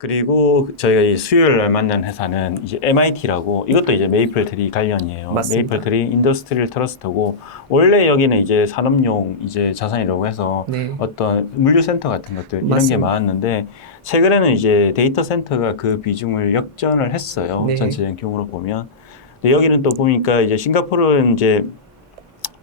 그리고 저희가 이 수요일 날 만난 회사는 이제 MIT라고 이것도 이제 메이플트리 관련이에요. 맞습니다. 메이플트리 인더스트리얼 트러스트고 원래 여기는 이제 산업용 이제 자산이라고 해서 네. 어떤 물류센터 같은 것들 이런 게 맞습니다. 많았는데 최근에는 이제 데이터 센터가 그 비중을 역전을 했어요. 네. 전체적인 규모로 보면. 근데 여기는 또 보니까 이제 싱가포르는 이제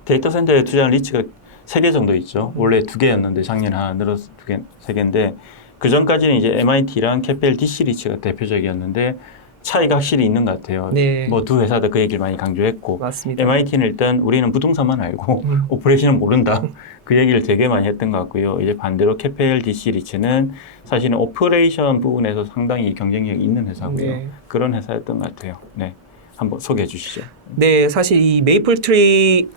데이터 센터에 투자한 리츠가 3개 정도 있죠. 원래 2개였는데 작년에 하나 늘어서 2개, 3개인데 그 전까지는 이제 MIT랑 KPL DC 리츠가 대표적이었는데 차이가 확실히 있는 것 같아요. 네. 뭐 두 회사 다 그 얘기를 많이 강조했고 맞습니다. MIT는 일단 우리는 부동산만 알고 오퍼레이션은 모른다. 그 얘기를 되게 많이 했던 것 같고요. 이제 반대로 KPL DC 리츠는 사실은 오퍼레이션 부분에서 상당히 경쟁력이 있는 회사고요. 네. 그런 회사였던 것 같아요. 네. 한번 소개해 주시죠. 네, 사실 이 메이플트리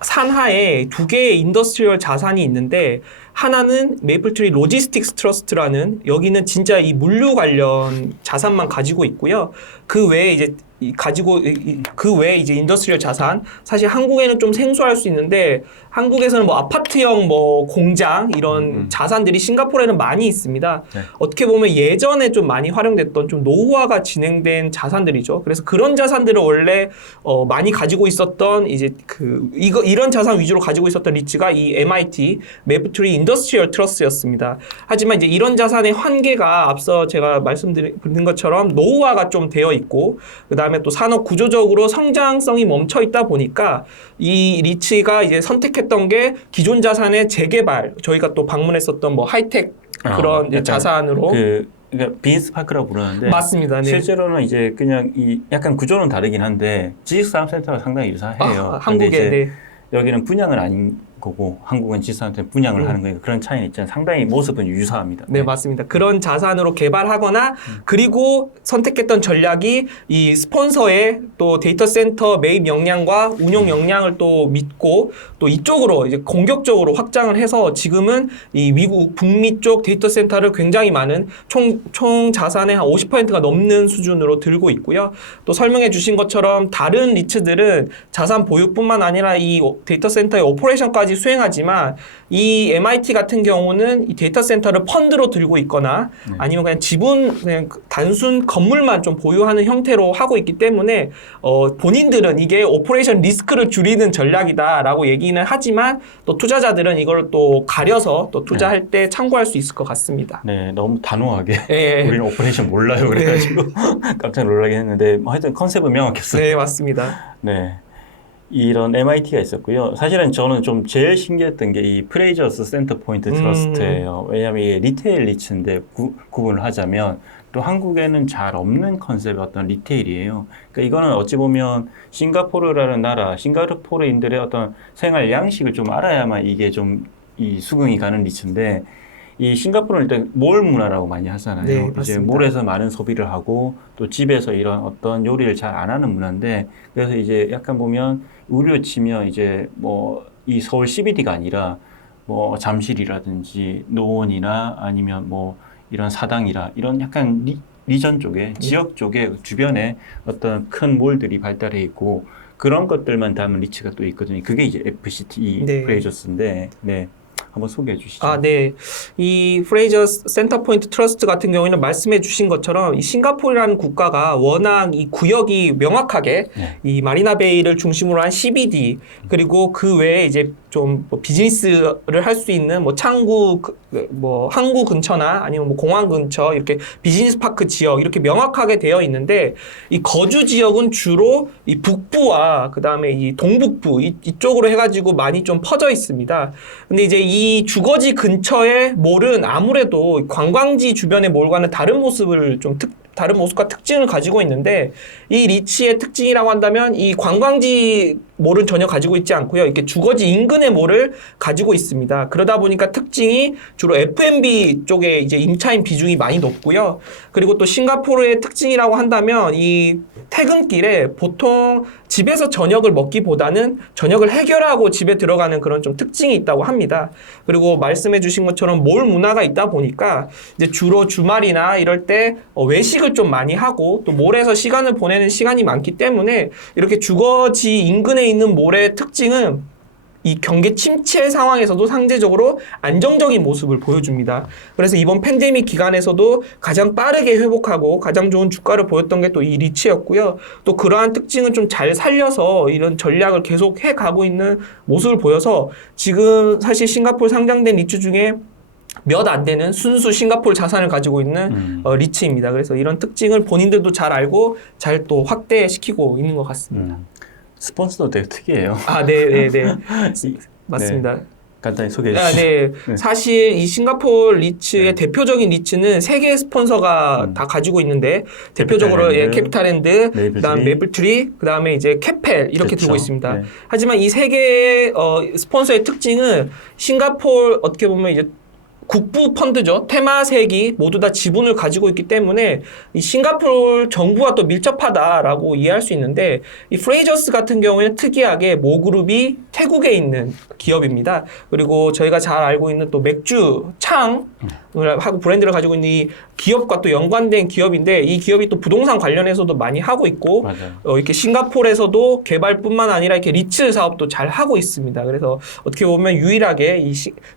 산하에 2개의 인더스트리얼 자산이 있는데 하나는 메이플트리 로지스틱스 트러스트라는 여기는 진짜 이 물류 관련 자산만 가지고 있고요. 그 외에 이제 그 외에 이제 인더스트리얼 자산 사실 한국에는 좀 생소할 수 있는데 한국에서는 뭐 아파트형 뭐 공장 이런 자산들이 싱가포르에는 많이 있습니다. 네. 어떻게 보면 예전에 좀 많이 활용됐던 좀 노후화가 진행된 자산들이죠. 그래서 그런 자산들을 원래 많이 가지고 있었던 이제 이런 자산 위주로 가지고 있었던 리츠가 이 MIT 메이플트리 인더스트리얼 트러스트였습니다. 하지만 이제 이런 자산의 환계가 앞서 제가 말씀드린 것처럼 노후화가 좀 되어 있고 그다음에 또 산업 구조적으로 성장성이 멈춰 있다 보니까 이 리츠가 이제 선택했던 게 기존 자산의 재개발 저희가 또 방문했었던 뭐 하이텍 그런 이제 자산으로 그러니까 빈스파크라고 부르는데 맞습니다. 네. 실제로는 이제 그냥 이 약간 구조는 다르긴 한데 지식산업센터가 상당히 유사해요. 근데 한국에 이제 네. 여기는 분양은 아닌 거고 한국은 지식산업센터 분양을 하는 거니까 그런 차이는 있지만 상당히 모습은 유사합니다. 네, 맞습니다. 그런 자산으로 개발하거나 그리고 선택했던 전략이 이 스폰서의 또 데이터 센터 매입 역량과 운용 역량을 또 믿고 또 이쪽으로 이제 공격적으로 확장을 해서 지금은 이 미국 북미 쪽 데이터 센터를 굉장히 많은 총 자산의 한 50%가 넘는 수준으로 들고 있고요. 또 설명해 주신 것처럼 다른 리츠들은 자산 보유뿐만 아니라 이 데이터 센터의 오퍼레이션까지 수행하지만 이 MIT 같은 경우는 이 데이터 센터를 펀드로 들고 있거나 아니면 그냥 그냥 단순 건물만 좀 보유하는 형태로 하고 있기 때문에 본인들은 이게 오퍼레이션 리스크를 줄이는 전략이다라고 얘기는 하지만 또 투자자들은 이걸 또 가려서 또 투자할 때 참고할 수 있을 것 같습니다. 네, 너무 단호하게 네. 우리는 오퍼레이션 몰라요 그래가지고 깜짝 놀라긴 했는데 뭐 하여튼 컨셉은 명확했어요. 네, 맞습니다. 네. 이런 MIT가 있었고요. 사실은 저는 좀 제일 신기했던 게 이 프레이저스 센터 포인트 트러스트예요. 왜냐하면 이게 리테일 리츠인데 구분을 하자면 또 한국에는 잘 없는 컨셉의 어떤 리테일이에요. 그러니까 이거는 어찌 보면 싱가포르라는 나라, 싱가포르인들의 어떤 생활 양식을 좀 알아야만 이게 좀 이 수긍이 가는 리츠인데 이 싱가포르는 일단 몰 문화라고 많이 하잖아요. 네, 이제 맞습니다. 몰에서 많은 소비를 하고 또 집에서 이런 어떤 요리를 잘 안 하는 문화인데 그래서 이제 약간 보면 우리로 치면 이제 뭐 이 서울 CBD가 아니라 뭐 잠실이라든지 노원이나 아니면 뭐 이런 사당이라 이런 약간 리전 쪽에 지역 쪽에 주변에 어떤 큰 몰들이 발달해 있고 그런 것들만 담은 리츠가 또 있거든요. 그게 이제 FCT 네. 프레이저스인데 네. 한번 소개해 주시죠. 아, 네. 이 프레이저 센터 포인트 트러스트 같은 경우에는 말씀해 주신 것처럼 이 싱가포르라는 국가가 워낙 이 구역이 명확하게 이 마리나 베이를 중심으로 한 CBD 그리고 그 외에 이제 좀 뭐 비즈니스를 할 수 있는 뭐 창구 뭐 항구 근처나 아니면 뭐 공항 근처 이렇게 비즈니스 파크 지역 이렇게 명확하게 되어 있는데 이 거주 지역은 주로 이 북부와 그다음에 이 동북부 이쪽으로 해가지고 많이 좀 퍼져 있습니다. 근데 이제 이 주거지 근처의 몰은 아무래도 관광지 주변의 몰과는 다른 모습과 특징을 가지고 있는데 이 리츠의 특징이라고 한다면 이 관광지 몰은 전혀 가지고 있지 않고요. 이렇게 주거지 인근의 몰을 가지고 있습니다. 그러다 보니까 특징이 주로 F&B 쪽에 이제 임차인 비중이 많이 높고요. 그리고 또 싱가포르의 특징이라고 한다면 이 퇴근길에 보통 집에서 저녁을 먹기보다는 저녁을 해결하고 집에 들어가는 그런 좀 특징이 있다고 합니다. 그리고 말씀해 주신 것처럼 몰 문화가 있다 보니까 이제 주로 주말이나 이럴 때 외식을 좀 많이 하고 또 몰에서 시간을 보내는 시간이 많기 때문에 이렇게 주거지 인근에 있는 몰의 특징은 이 경기 침체 상황에서도 상대적으로 안정적인 모습을 보여줍니다. 그래서 이번 팬데믹 기간에서도 가장 빠르게 회복하고 가장 좋은 주가를 보였던 게 또 이 리츠였고요. 또 그러한 특징을 좀 잘 살려서 이런 전략을 계속 해가고 있는 모습을 보여서 지금 사실 싱가포르 상장된 리츠 중에 몇 안 되는 순수 싱가포르 자산을 가지고 있는 리츠입니다. 그래서 이런 특징을 본인들도 잘 알고 잘 또 확대시키고 있는 것 같습니다. 스폰서도 되게 특이해요. 아, 네. 맞습니다. 네. 간단히 소개해 주시죠. 네. 네. 사실 이 싱가포르 리츠의 네. 대표적인 리츠는 세 개의 스폰서가 다 가지고 있는데 대표적으로 캐피탈랜드, 그다음 메이플트리, 그다음에 이제 캐펠 이렇게 그렇죠. 들고 있습니다. 네. 하지만 이 세 개의 스폰서의 특징은 싱가포르 어떻게 보면 이제 국부 펀드죠. 테마색이 모두 다 지분을 가지고 있기 때문에 이 싱가포르 정부와 또 밀접하다라고 이해할 수 있는데 이 프레이저스 같은 경우에는 특이하게 모그룹이 태국에 있는 기업입니다. 그리고 저희가 잘 알고 있는 또 맥주 창을 하고 브랜드를 가지고 있는 이 기업과 또 연관된 기업인데 이 기업이 또 부동산 관련해서도 많이 하고 있고 이렇게 싱가포르에서도 개발뿐만 아니라 이렇게 리츠 사업도 잘 하고 있습니다. 그래서 어떻게 보면 유일하게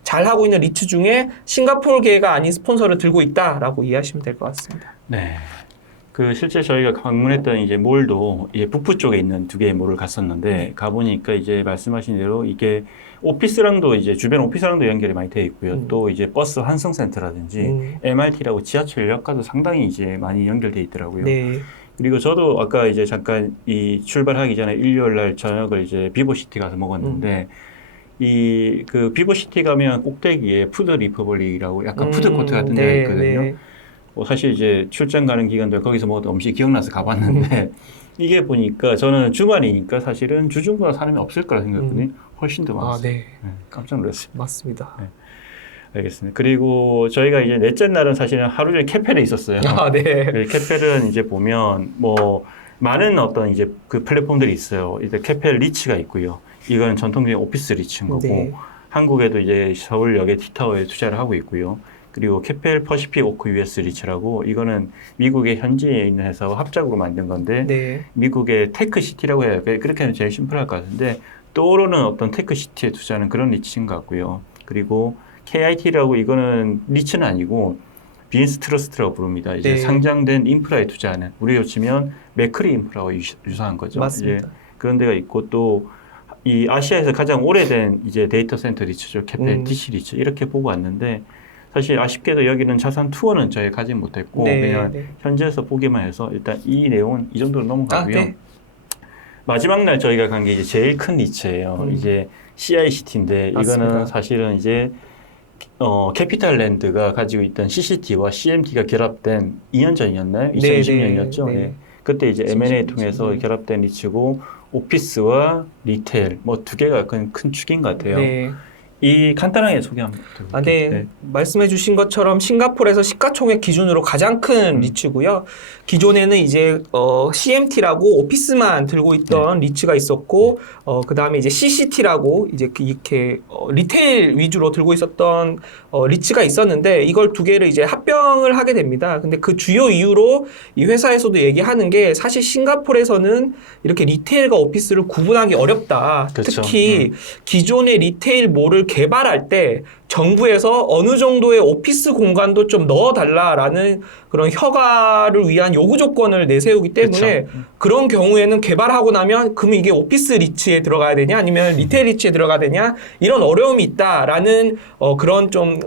잘 하고 있는 리츠 중에 싱가포르계가 아닌 스폰서를 들고 있다라고 이해하시면 될 것 같습니다. 네. 그 실제 저희가 방문했던 이제 몰도 이제 북부 쪽에 있는 두 개의 몰을 갔었는데 가보니까 이제 말씀하신 대로 이게 오피스랑도 이제 주변 오피스랑도 연결이 많이 되어 있고요. 또 이제 버스 환승센터라든지 MRT라고 지하철역과도 상당히 이제 많이 연결되어 있더라고요. 네. 그리고 저도 아까 이제 잠깐 이 출발하기 전에 일요일 날 저녁을 이제 비보시티 가서 먹었는데 이 그 비보시티 가면 꼭대기에 푸드 리퍼블릭이라고 약간 푸드코트 같은 데가 있거든요. 네. 사실 이제 출장 가는 기간도 거기서 먹었던 음식이 기억나서 가봤는데 이게 보니까 저는 주말이니까 사실은 주중보다 사람이 없을 거라 생각했더니 훨씬 더 많았어요. 네. 네, 깜짝 놀랐어요. 맞습니다. 네. 알겠습니다. 그리고 저희가 이제 넷째 날은 사실은 하루 종일 캐펠에 있었어요. 아, 네. 캐펠은 이제 보면 뭐 많은 어떤 이제 그 플랫폼들이 있어요. 이제 캐펠 리츠가 있고요. 이건 전통적인 오피스 리츠인 거고 네. 한국에도 이제 서울역의 T타워에 투자를 하고 있고요. 그리고 캐펠 퍼시픽 오크 US 리츠라고 이거는 미국의 현지에 있는 회사와 합작으로 만든 건데 네. 미국의 테크시티라고 해요. 그렇게 하면 제일 심플할 것 같은데 떠오르는 어떤 테크시티에 투자하는 그런 리츠인 것 같고요. 그리고 KIT라고 이거는 리츠는 아니고 비즈니스 트러스트라고 부릅니다. 이제 네. 상장된 인프라에 투자하는 우리로 치면 맥크리 인프라와 유사한 거죠. 맞습니다. 이제 그런 데가 있고 또 이 아시아에서 가장 오래된 이제 데이터 센터 리츠죠. 캐펠 DC 리츠 이렇게 보고 왔는데 사실 아쉽게도 여기는 자산 투어는 저희 가지 못했고 그냥 현지에서 보기만 해서 일단 이 내용은 이 정도로 넘어가고요. 네. 마지막 날 저희가 간 게 이제 제일 큰 리츠예요. 이제 CICT인데 맞습니다. 이거는 사실은 이제 캐피탈랜드가 가지고 있던 CCT와 CMT가 결합된 2년 전이었나요? 2020년이었죠. 네. 네. 그때 이제 M&A 통해서 결합된 리츠고 오피스와 리테일 뭐 두 개가 큰 축인 것 같아요. 네. 이 간단하게 소개 한번 드릴게요. 네. 말씀해 주신 것처럼 싱가포르에서 시가총액 기준으로 가장 큰 리츠고요. 기존에는 이제 CMT라고 오피스만 들고 있던 리츠가 있었고 그다음에 이제 CCT라고 이제 이렇게 리테일 위주로 들고 있었던 리츠가 있었는데 이걸 두 개를 이제 합병을 하게 됩니다. 근데 그 주요 이유로 이 회사에서도 얘기하는 게 사실 싱가포르에서는 이렇게 리테일과 오피스를 구분하기 어렵다. 그렇죠. 특히 기존의 리테일 몰을 개발할 때 정부에서 어느 정도의 오피스 공간도 좀 넣어달라라는 그런 허가를 위한 요구 조건을 내세우기 때문에 그런 경우에는 개발하고 나면 그러면 이게 오피스 리츠에 들어가야 되냐 아니면 리테일 리츠에 들어가야 되냐 이런 어려움이 있다라는 그런 좀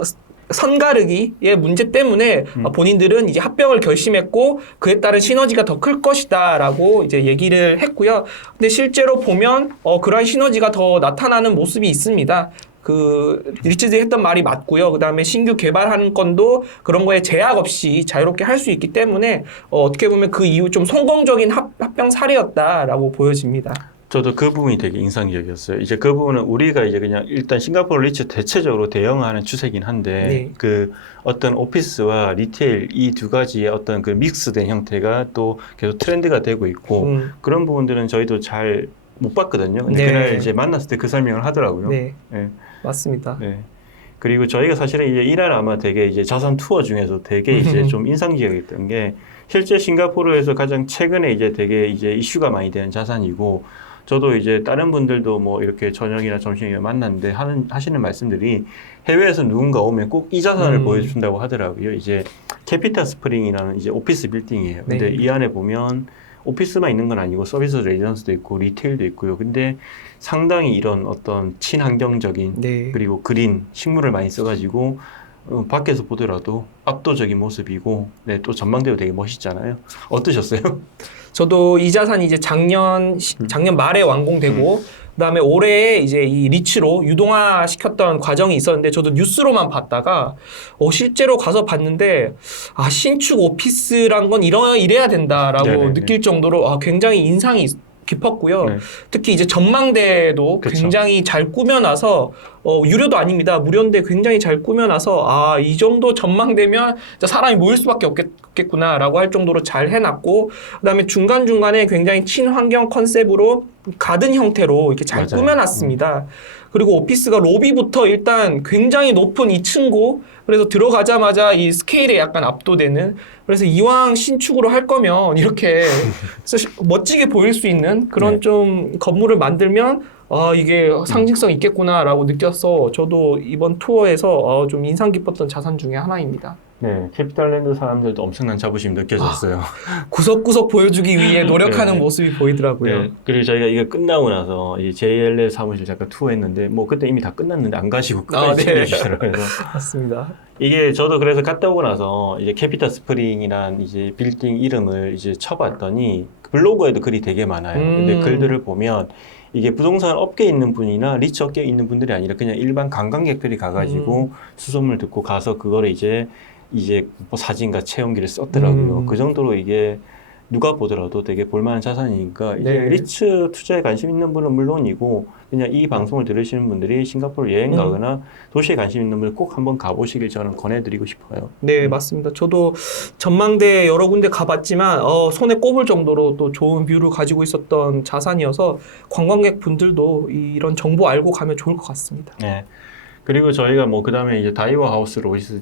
선가르기의 문제 때문에 본인들은 이제 합병을 결심했고 그에 따른 시너지가 더 클 것이다라고 이제 얘기를 했고요. 근데 실제로 보면 그러한 시너지가 더 나타나는 모습이 있습니다. 그 리츠들이 했던 말이 맞고요. 그다음에 신규 개발하는 건도 그런 거에 제약 없이 자유롭게 할 수 있기 때문에 어떻게 보면 그 이후 좀 성공적인 합병 사례였다라고 보여집니다. 저도 그 부분이 되게 인상적이었어요. 이제 그 부분은 우리가 이제 그냥 일단 싱가포르 리츠 대체적으로 대응하는 추세긴 한데 그 어떤 오피스와 리테일 이 두 가지의 어떤 그 믹스된 형태가 또 계속 트렌드가 되고 있고 그런 부분들은 저희도 잘 못 봤거든요. 근데 그날 이제 만났을 때 그 설명을 하더라고요. 네. 맞습니다. 네. 그리고 저희가 사실은 이제 이날 아마 되게 이제 자산 투어 중에서 되게 이제 좀 인상적이었던 게 실제 싱가포르에서 가장 최근에 이제 되게 이제 이슈가 많이 되는 자산이고 저도 이제 다른 분들도 뭐 이렇게 저녁이나 점심에 만났는데 하시는 말씀들이 해외에서 누군가 오면 꼭 이 자산을 보여준다고 하더라고요. 이제 캐피탈 스프링이라는 이제 오피스 빌딩이에요. 근데 네. 이 안에 보면 오피스만 있는 건 아니고 서비스 레지던스도 있고 리테일도 있고요. 근데 상당히 이런 어떤 친환경적인 네. 그리고 그린 식물을 많이 써가지고 밖에서 보더라도 압도적인 모습이고 네, 또 전망대도 되게 멋있잖아요. 어떠셨어요? 저도 이 자산이 이제 작년 말에 완공되고 그다음에 올해 이제 이 리츠로 유동화 시켰던 과정이 있었는데 저도 뉴스로만 봤다가 실제로 가서 봤는데 신축 오피스란 건 이래야 된다라고 네네네. 느낄 정도로 굉장히 인상이 깊었고요. 네. 특히 이제 전망대도 그쵸. 굉장히 잘 꾸며놔서 유료도 아닙니다. 무료인데 굉장히 잘 꾸며놔서 이 정도 전망되면 진짜 사람이 모일 수밖에 없겠구나라고 할 정도로 잘 해놨고 그다음에 중간중간에 굉장히 친환경 컨셉으로 가든 형태로 이렇게 잘 맞아요. 꾸며놨습니다. 그리고 오피스가 로비부터 일단 굉장히 높은 2층고 그래서 들어가자마자 이 스케일에 약간 압도되는 그래서 이왕 신축으로 할 거면 이렇게 멋지게 보일 수 있는 그런 네. 좀 건물을 만들면 이게 상징성 있겠구나라고 느껴서 저도 이번 투어에서 좀 인상 깊었던 자산 중에 하나입니다. 네, 캐피탈랜드 사람들도 엄청난 자부심 느껴졌어요. 구석구석 보여주기 위해 노력하는 네. 모습이 보이더라고요. 네, 그리고 저희가 이거 끝나고 나서 이 JLL 사무실 잠깐 투어했는데 뭐 그때 이미 다 끝났는데 안 가시고 끝까지 네. 챙겨주시더라고요. 맞습니다. 이게 저도 그래서 갔다 오고 나서 이제 캐피탈 스프링이란 이제 빌딩 이름을 이제 쳐봤더니 블로그에도 글이 되게 많아요. 근데 글들을 보면 이게 부동산 업계에 있는 분이나 리츠 업계에 있는 분들이 아니라 그냥 일반 관광객들이 가가지고 수소문을 듣고 가서 그거를 이제 뭐 사진과 체험기를 썼더라고요. 그 정도로 이게 누가 보더라도 되게 볼만한 자산이니까 이제 네. 리츠 투자에 관심 있는 분은 물론이고 그냥 이 방송을 들으시는 분들이 싱가포르 여행 가거나 도시에 관심 있는 분들 꼭 한번 가보시길 저는 권해드리고 싶어요. 네, 맞습니다. 저도 전망대 여러 군데 가봤지만 손에 꼽을 정도로 또 좋은 뷰를 가지고 있었던 자산이어서 관광객 분들도 이런 정보 알고 가면 좋을 것 같습니다. 네. 그리고 저희가 뭐 그다음에 이제 다이워 하우스 로이스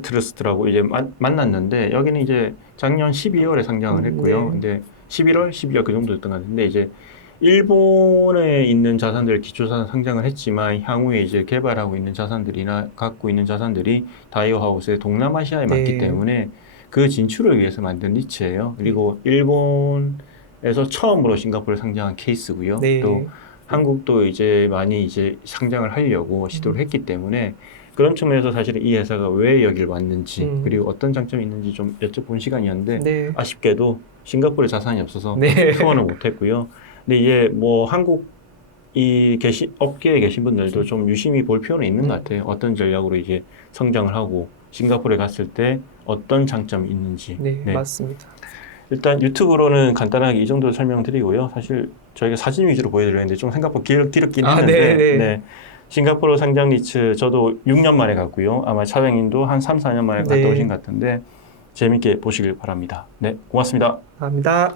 트러스트라고 이제 만났는데 여기는 이제 작년 12월에 상장을 했고요. 네. 근데 11월, 12월 그 정도였던 것 같은데 이제 일본에 있는 자산들 기초자산 상장을 했지만 향후에 이제 개발하고 있는 자산들이나 갖고 있는 자산들이 다이워 하우스의 동남아시아에 네. 많기 때문에 그 진출을 위해서 만든 리츠예요. 그리고 일본에서 처음으로 싱가포르에 상장한 케이스고요. 네. 또 한국도 이제 많이 이제 상장을 하려고 시도를 했기 때문에 그런 측면에서 사실은 이 회사가 왜 여길 왔는지 그리고 어떤 장점이 있는지 좀 여쭤본 시간이었는데 네. 아쉽게도 싱가포르에 자산이 없어서 네. 투어는 못했고요. 근데 이게 뭐 한국 업계에 계신 분들도 좀 유심히 볼 필요는 있는 것 같아요. 어떤 전략으로 이제 성장을 하고 싱가포르에 갔을 때 어떤 장점이 있는지. 네, 네. 맞습니다. 일단 유튜브로는 간단하게 이 정도 설명드리고요. 사실 저희가 사진 위주로 보여드렸는데 좀 생각보다 길었긴 했는데 네. 네. 싱가포르 상장 리츠 저도 6년 만에 갔고요. 아마 차장님도 한 3, 4년 만에 갔다 네. 오신 것 같은데 재밌게 보시길 바랍니다. 네, 고맙습니다. 감사합니다.